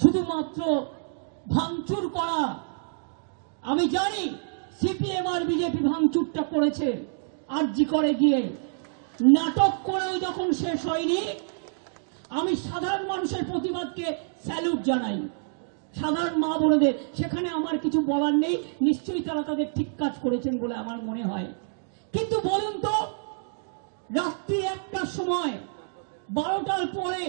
শুধুমাত্র ভাঙচুর করা। আমি জানি সিপিএম আর বিজেপি ভাঙচুরটা করেছে আরজি করে গিয়ে, নাটক করেও যখন শেষ হয়নি। আমি সাধারণ মানুষের প্রতিবাদকে স্যালুট জানাই, সাধারণ মা বোনেদের, সেখানে আমার কিছু বলার নেই, নিশ্চয়ই তারা তাদের ঠিক কাজ করেছেন বলে আমার মনে হয়। কিন্তু বলুন তো, রাত্রি 1টার সময়, 12টার পরে